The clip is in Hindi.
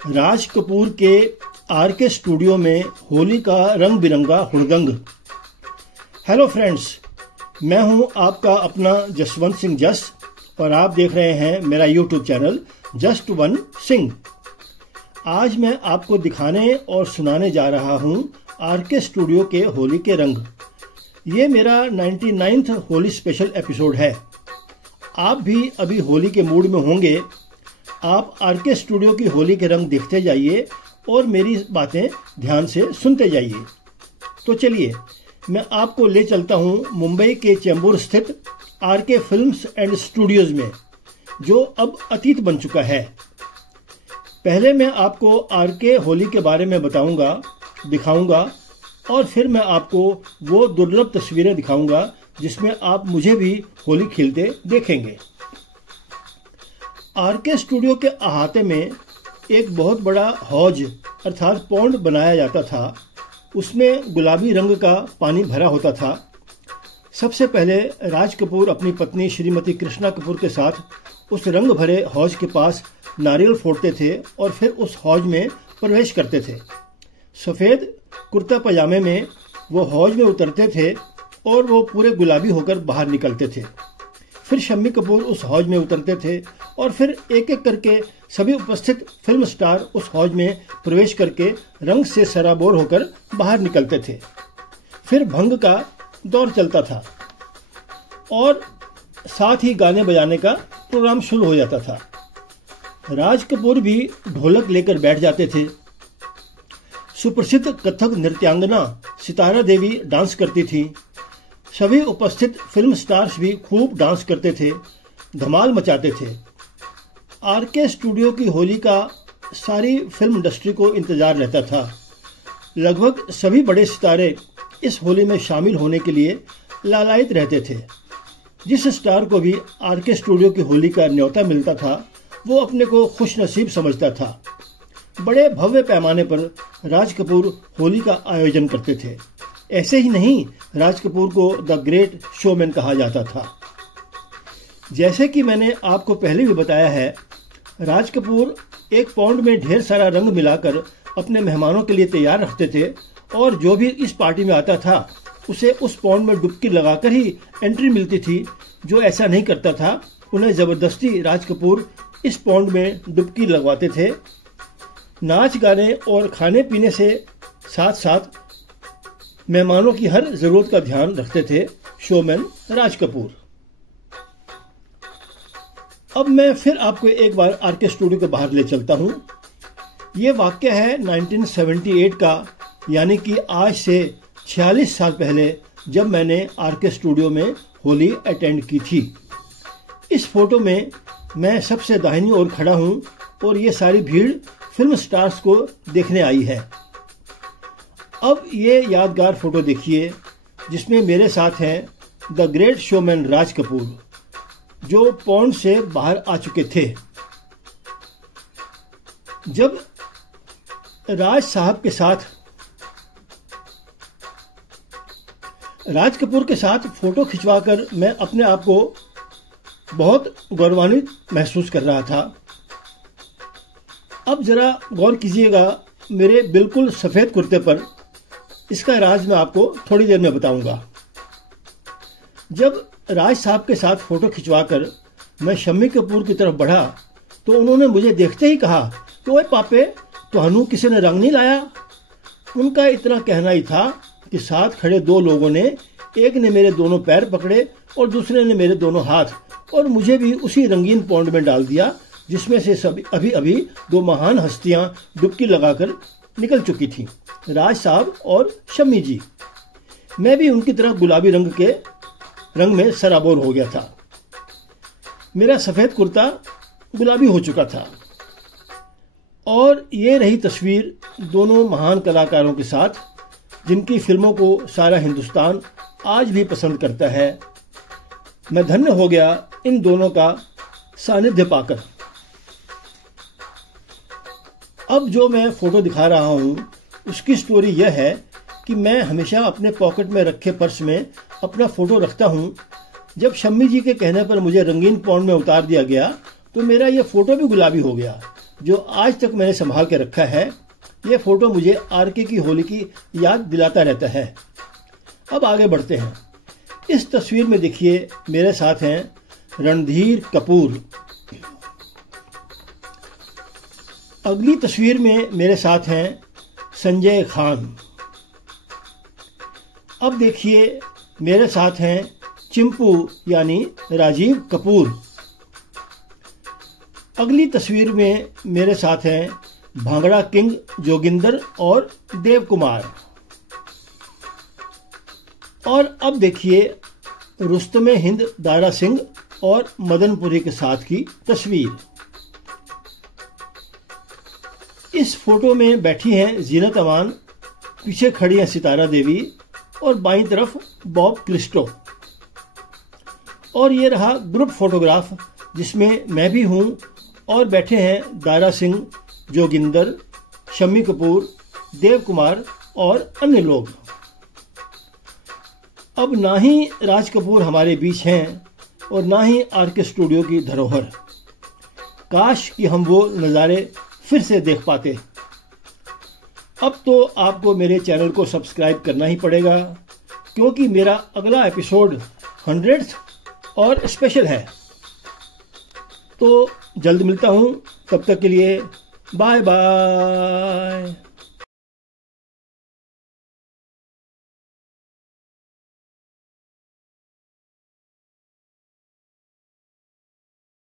राज कपूर के आर.के. स्टूडियो में होली का रंग बिरंगा हुड़दंग। हेलो फ्रेंड्स, मैं हूं आपका अपना जसवंत सिंह जस और आप देख रहे हैं मेरा YouTube channel just one Singh. आज मैं आपको दिखाने और सुनाने जा रहा हूं आर.के. स्टूडियो के होली के रंग। ये मेरा 99th होली स्पेशल एपिसोड है। आप भी अभी होली के मूड में होंगे। आप आर.के. स्टूडियो की होली के रंग देखते जाइए और मेरी बातें ध्यान से सुनते जाइए। तो चलिए मैं आपको ले चलता हूं मुंबई के चेंबूर स्थित आर.के. फिल्म्स एंड स्टूडियोज में, जो अब अतीत बन चुका है। पहले मैं आपको आर.के. होली के बारे में बताऊंगा, दिखाऊंगा और फिर मैं आपको वो दुर्लभ तस्वीरें दिखाऊंगा जिसमें आप मुझे भी होली खेलते देखेंगे। आर.के. स्टूडियो के अहाते में एक बहुत बड़ा हौज अर्थात पौंड बनाया जाता था। उसमें गुलाबी रंग का पानी भरा होता था। सबसे पहले राज कपूर अपनी पत्नी श्रीमती कृष्णा कपूर के साथ उस रंग भरे हौज के पास नारियल फोड़ते थे और फिर उस हौज में प्रवेश करते थे। सफ़ेद कुर्ता पजामे में वो हौज में उतरते थे और वो पूरे गुलाबी होकर बाहर निकलते थे। फिर शम्मी कपूर उस हौज में उतरते थे और फिर एक एक करके सभी उपस्थित फिल्म स्टार उस हौज में प्रवेश करके रंग से सराबोर होकर बाहर निकलते थे। फिर भंग का दौर चलता था और साथ ही गाने बजाने का प्रोग्राम शुरू हो जाता था। राज कपूर भी ढोलक लेकर बैठ जाते थे। सुप्रसिद्ध कथक नृत्यांगना सितारा देवी डांस करती थी। सभी उपस्थित फिल्म स्टार्स भी खूब डांस करते थे, धमाल मचाते थे। आर.के. स्टूडियो की होली का सारी फिल्म इंडस्ट्री को इंतजार रहता था। लगभग सभी बड़े सितारे इस होली में शामिल होने के लिए लालायित रहते थे। जिस स्टार को भी आर.के. स्टूडियो की होली का न्योता मिलता था वो अपने को खुशनसीब समझता था। बड़े भव्य पैमाने पर राज कपूर होली का आयोजन करते थे। ऐसे ही नहीं, राज कपूर को द ग्रेट शोमैन कहा जाता था। जैसे कि मैंने आपको पहले भी बताया है, राज कपूर एक पौंड में ढेर सारा रंग मिलाकर अपने मेहमानों के लिए तैयार रखते थे और जो भी इस पार्टी में आता था उसे उस पौंड में डुबकी लगाकर ही एंट्री मिलती थी। जो ऐसा नहीं करता था उन्हें जबरदस्ती राज कपूर इस पौंड में डुबकी लगवाते थे। नाच गाने और खाने पीने से साथ साथ मेहमानों की हर जरूरत का ध्यान रखते थे शोमैन राज कपूर। अब मैं फिर आपको एक बार आर.के. स्टूडियो के बाहर ले चलता हूं। ये वाक्य है 1978 का, यानी कि आज से 46 साल पहले, जब मैंने आर.के. स्टूडियो में होली अटेंड की थी। इस फोटो में मैं सबसे दाहिनी ओर खड़ा हूं और ये सारी भीड़ फिल्म स्टार्स को देखने आई है। अब ये यादगार फोटो देखिए जिसमें मेरे साथ हैं the great showman Raj Kapoor, जो पौंड से बाहर आ चुके थे। जब राज कपूर के साथ फोटो खिंचवाकर मैं अपने आप को बहुत गौरवान्वित महसूस कर रहा था। अब जरा गौर कीजिएगा मेरे बिल्कुल सफेद कुर्ते पर। इसका राज मैं आपको थोड़ी देर में बताऊंगा। जब राज साहब के साथ फोटो खिंचवाकर मैं शम्मी कपूर की तरफ बढ़ा तो उन्होंने मुझे देखते ही कहा कि ओए पापे, तुहानू किसी ने रंग नहीं लाया। उनका इतना कहना ही था कि साथ खड़े दो लोगों ने, एक ने मेरे दोनों पैर पकड़े और दूसरे ने मेरे दोनों हाथ, और मुझे भी उसी रंगीन पौंड में डाल दिया जिसमें से अभी अभी दो महान हस्तियां डुबकी लगाकर निकल चुकी थीं, राज साहब और शम्मी जी। मैं भी उनकी तरह गुलाबी रंग में सराबोर हो गया था। मेरा सफेद कुर्ता गुलाबी हो चुका था और ये रही तस्वीर दोनों महान कलाकारों के साथ, जिनकी फिल्मों को सारा हिंदुस्तान आज भी पसंद करता है। मैं धन्य हो गया इन दोनों का सानिध्य पाकर। अब जो मैं फोटो दिखा रहा हूं उसकी स्टोरी यह है कि मैं हमेशा अपने पॉकेट में रखे पर्स में अपना फोटो रखता हूं। जब शम्मी जी के कहने पर मुझे रंगीन पौंड में उतार दिया गया तो मेरा ये फोटो भी गुलाबी हो गया। जो आज तक मैंने संभाल के रखा है। ये फोटो मुझे आरके की होली की याद दिलाता रहता है। अब आगे बढ़ते हैं। इस तस्वीर में देखिए मेरे साथ हैं रणधीर कपूर। अगली तस्वीर में मेरे साथ हैं संजय खान। अब देखिए मेरे साथ हैं चिंपू यानी राजीव कपूर। अगली तस्वीर में मेरे साथ हैं भांगड़ा किंग जोगिंदर और देव कुमार। और अब देखिए रुस्तमे हिंद दारा सिंह और मदनपुरी के साथ की तस्वीर। इस फोटो में बैठी हैं जीनत अमान, पीछे खड़ी हैं सितारा देवी और बाईं तरफ बॉब क्रिस्टो। और ये रहा ग्रुप फोटोग्राफ जिसमें मैं भी हूं और बैठे हैं दारा सिंह, जोगिंदर, शम्मी कपूर, देव कुमार और अन्य लोग। अब ना ही राज कपूर हमारे बीच हैं और ना ही आरके स्टूडियो की धरोहर। काश कि हम वो नज़ारे फिर से देख पाते। अब तो आपको मेरे चैनल को सब्सक्राइब करना ही पड़ेगा, क्योंकि मेरा अगला एपिसोड 100th और स्पेशल है। तो जल्द मिलता हूं, तब तक के लिए बाय बाय।